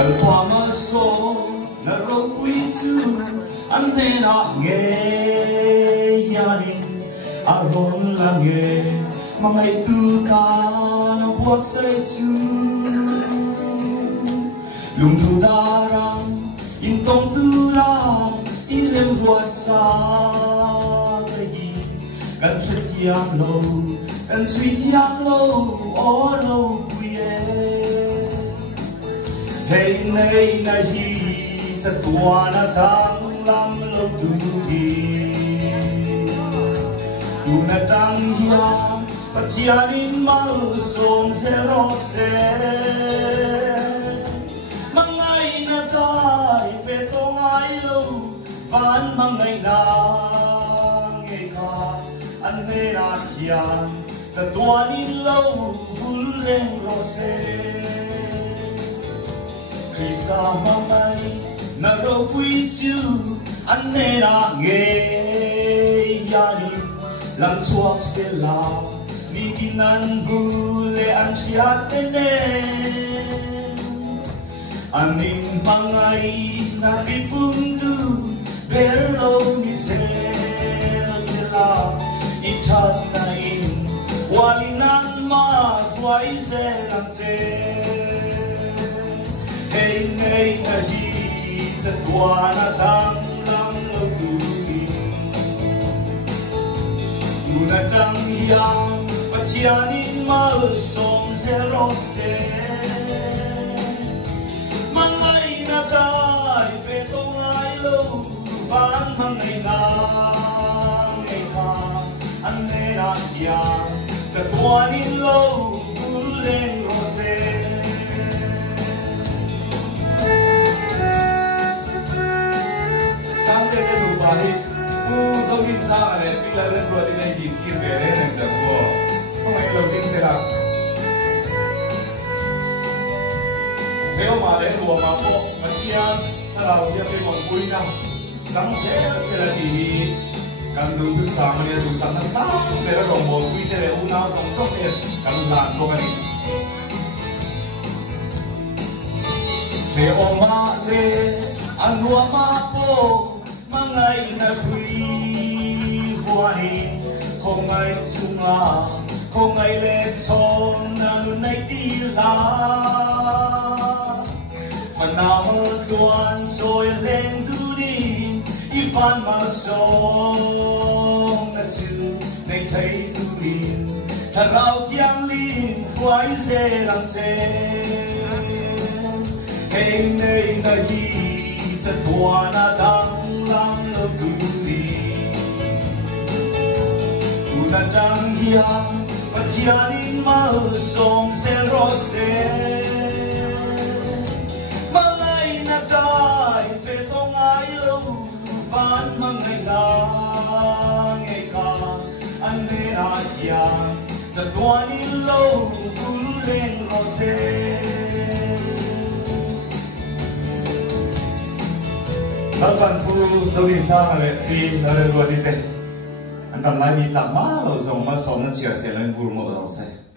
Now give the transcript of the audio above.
cần qua mà số là râu quý chú anh thế nào nghe gia đình rộn là nghề mà ngày tư ca nó buat say chú lùng thu đa răng in tông tư răng in lem buat sa cái gì cần suy thiam lâu cần suy thiam lâu ó lâu quê hey này này hi chặt tua na thang lam lâu tu hi tu na tang hiam Patianin mal som serose Mangai na tay petong aylo Van mangai na ngeka Ane na kian Sa tuanin lo Vuleng rose Krista mamay Na ro quy Ane na ngayanin Lang suak sila Biginan gule ang siyatene Aning pangay na ipundu Pero ni sila Itat na in Walinan masway selang te Hey ngay na hi Sa tuwa na tanglang lutuin Tunatang hiyang Patianin mal som serose Mangai na tay petong aylo Van mangai na ngeka Ane na kiyan Katuanin lo Uleng rose Sante ke nubahi Dogin sa kare Pilaran ko rin ay dikir bere Nagdagpo May loading sila. Pero malay tuwa mga po, masiyang sarap siya kayo magbuhay na. Kamsera sila tihi. Kandung susama niya susang na sa pero kung magbuhay sila una kung sopir, kalulaan ko kanina. Pero mali, ano ama po, mga inabuhay, kung ay sunga, kung ay letson na nunay tila Manamal tuan so'y leng dunin Ifan masong na chu Nay thay dunin Tharaw tiang lin Huay selang ten Heng nay na hi Sa tuan na tang lang lo dunin Tunatang hiyang Patianin mal som serose Mangai na tay petong aylo Van mangai na ngeka Ane atyan Sa tuanin lo Uleng rose Lapan po sa isa Pi nalagwa dito Ang tamay itlak malo sa mga som na siya sila yung burmo daw sa'yo